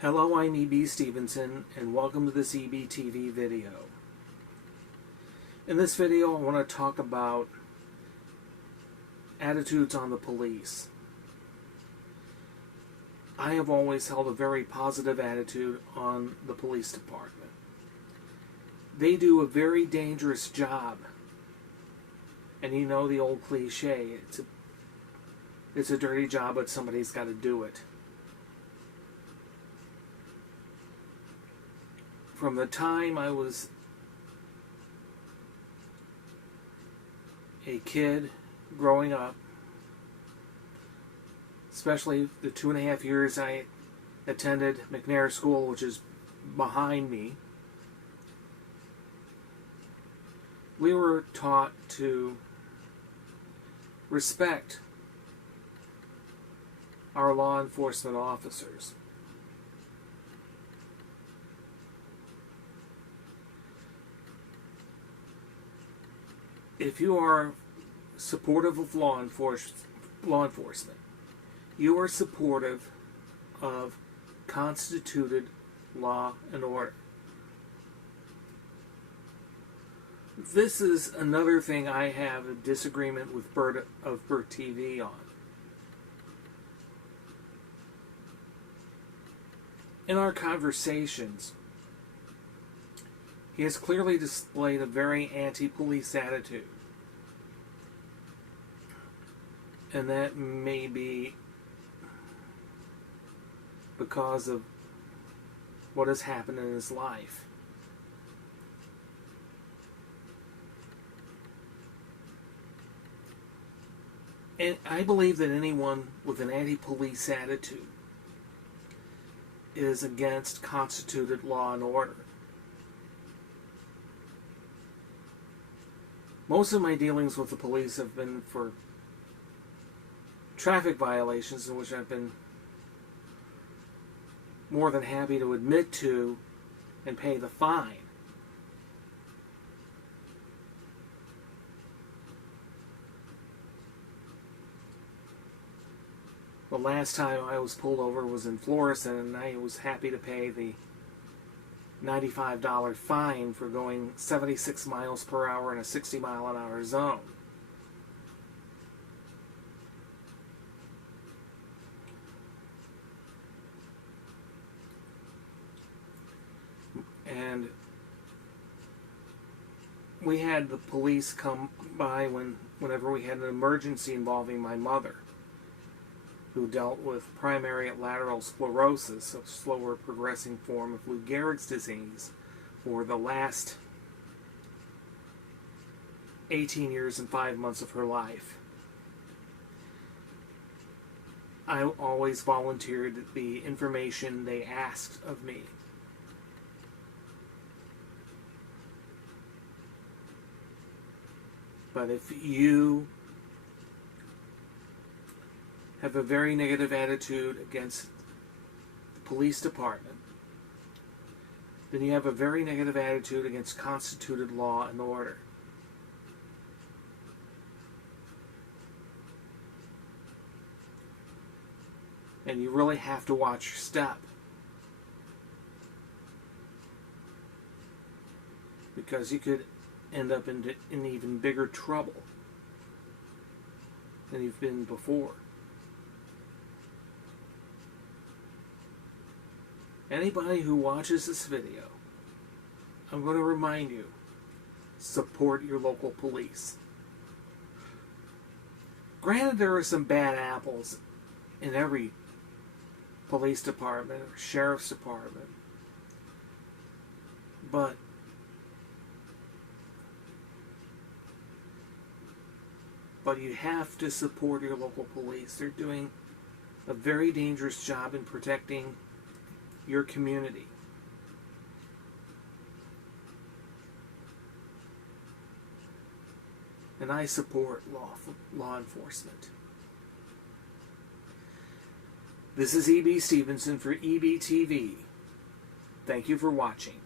Hello, I'm E.B. Stevenson, and welcome to this EB-TV video. In this video, I want to talk about attitudes on the police. I have always held a very positive attitude on the police department. They do a very dangerous job. And you know the old cliche, it's a dirty job, but somebody's got to do it. From the time I was a kid growing up, especially the 2.5 years I attended McNair School, which is behind me, we were taught to respect our law enforcement officers. If you are supportive of law enforcement, you are supportive of constituted law and order. This is another thing I have a disagreement with Burt-TV on. In our conversations, he has clearly displayed a very anti-police attitude. And that may be because of what has happened in his life. And I believe that anyone with an anti-police attitude is against constituted law and order. Most of my dealings with the police have been for traffic violations, in which I've been more than happy to admit to and pay the fine. The last time I was pulled over was in Florissant, and I was happy to pay the $95 fine for going 76 miles per hour in a 60-mile-an-hour zone. And we had the police come by whenever we had an emergency involving my mother, who dealt with primary lateral sclerosis, a slower progressing form of Lou Gehrig's disease, for the last 18 years and 5 months of her life. I always volunteered the information they asked of me. But if you have a very negative attitude against the police department, then you have a very negative attitude against constituted law and order. And you really have to watch your step, because you could end up in even bigger trouble than you've been before. Anybody who watches this video, I'm going to remind you, support your local police. Granted, there are some bad apples in every police department or sheriff's department, but you have to support your local police. They're doing a very dangerous job in protecting your community. And I support law enforcement. This is E.B. Stevenson for EB-TV. Thank you for watching.